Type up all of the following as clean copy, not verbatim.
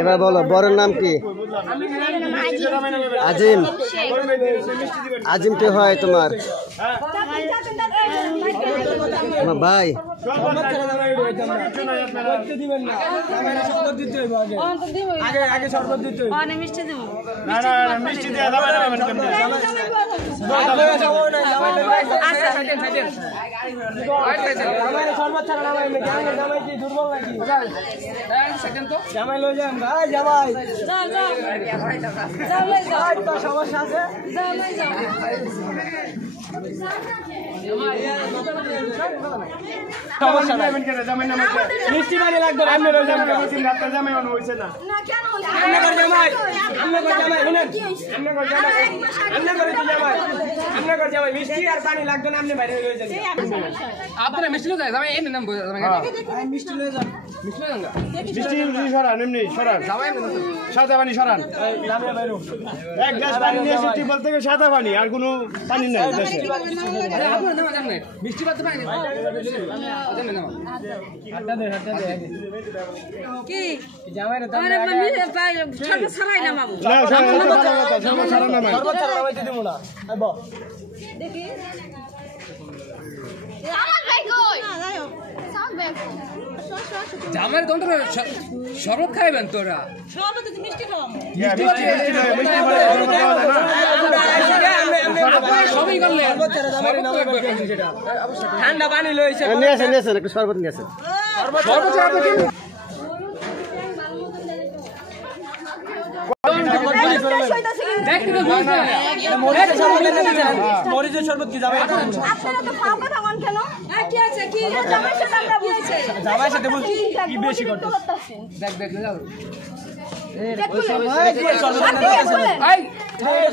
এবার বলো বরের নাম কি? আজিম। আজিম কে হয় তোমার? ভাই মিষ্টি পানি লাগবে মিষ্টি আর পানি লাগবে না আপনি বাইরে লয়ে যান আপনারা মিষ্টি লয়ে যান জামাই এমনি নাম মিষ্টি লয়ে যান মিষ্টি লয়ে যান মিষ্টি সরান এমনি সরান সাদা পানি সরান লামিয়া বাইরে এক গ্লাস পানি নিয়ে এসেছি বলতে গেলে সাদা পানি আর কোনো পানি নাই দেশে আরে আপনারা নাম জানেন মিষ্টি পাতে পানি জানেন না হাতটা দে কি জামাই রে আরে মামি পাই ছোট ছড়াই না মামু না ছড়া না মাই সর্বত ছড়া নামাইতে দিমু না আইব দেখি আমার ভাই কই না যাও সাউন্ড ব্যাগ জামাই দন্ড শরবত খাইবেন তোরা শরবত তো মিষ্টি খাও মিষ্টি সবই করলে ঠান্ডা পানি লইছে নিয়ে আসেন একটু শরবত নিয়ে আসেন শরবত আপনি কি মরিচের শরবত কি যাবে আপনারা তো খাও কথা কোন কেন কি আছে কি জামাই সাথে আমরা বলছি জামাই সাথে বলছি কি বেশি করতেছ দেখ দেখ যাও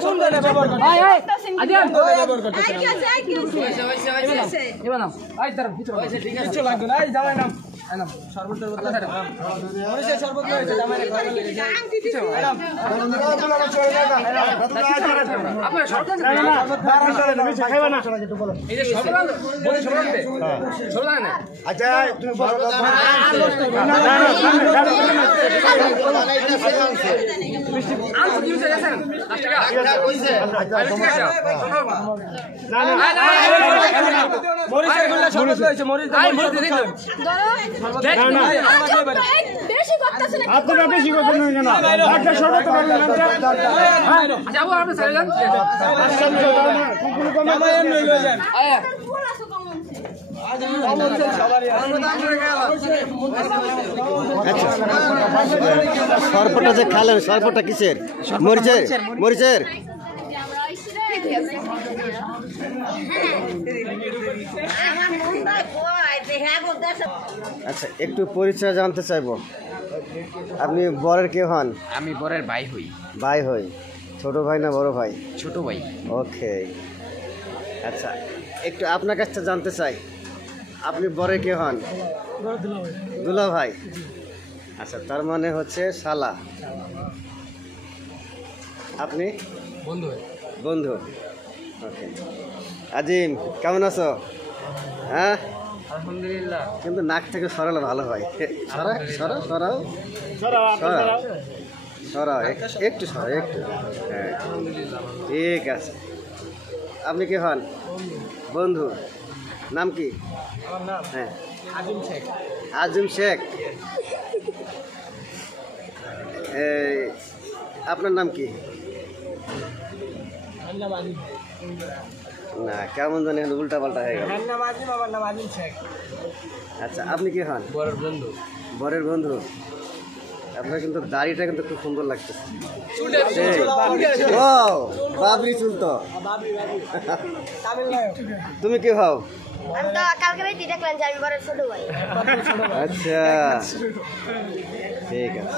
সুন্দর ব্যবহার করতে কিছু লাগবে না জামাই নাম শরবত শরবত আচ্ছা তুমি আপনারা বেশি করছেন কেন একটা শরবত পারলেন যাবো আপনি চলে যান সরপটা যে খালেন সরপটা কিসের? মরিচের মরিচের আচ্ছা একটু পরিচয় জানতে চাইবো। আপনি বরের কে হন? আমি বরের ভাই হই। ভাই হই। ছোট ভাই না বড় ভাই? ছোট ভাই। ওকে আচ্ছা একটু আপনার কাছ থেকে জানতে চাই আপনি বরের কে হন? দুলা ভাই। আচ্ছা তার মানে হচ্ছে শালা। আপনি? বন্ধু। বন্ধু। ওকে আজিম কেমন আছো? হ্যাঁ আলহামদুলিল্লাহ। কিন্তু নাক থেকে সরালে ভালো হয়। সরাও একটু সরাও একটু। হ্যাঁ ঠিক আছে। আপনি কি হন? বন্ধু। নাম কি? হ্যাঁ আজিম শেখ। আপনার নাম কি? না কেমন জানি উল্টা পাল্টা হয়ে গেল। আচ্ছা আপনি কি হন? বরের বন্ধু। বরের বন্ধু। আপনার কিন্তু দাড়িটা কিন্তু খুব সুন্দর লাগতেছে। বাবরি চুল তো। তুমি কি হও? আচ্ছা ঠিক আছে।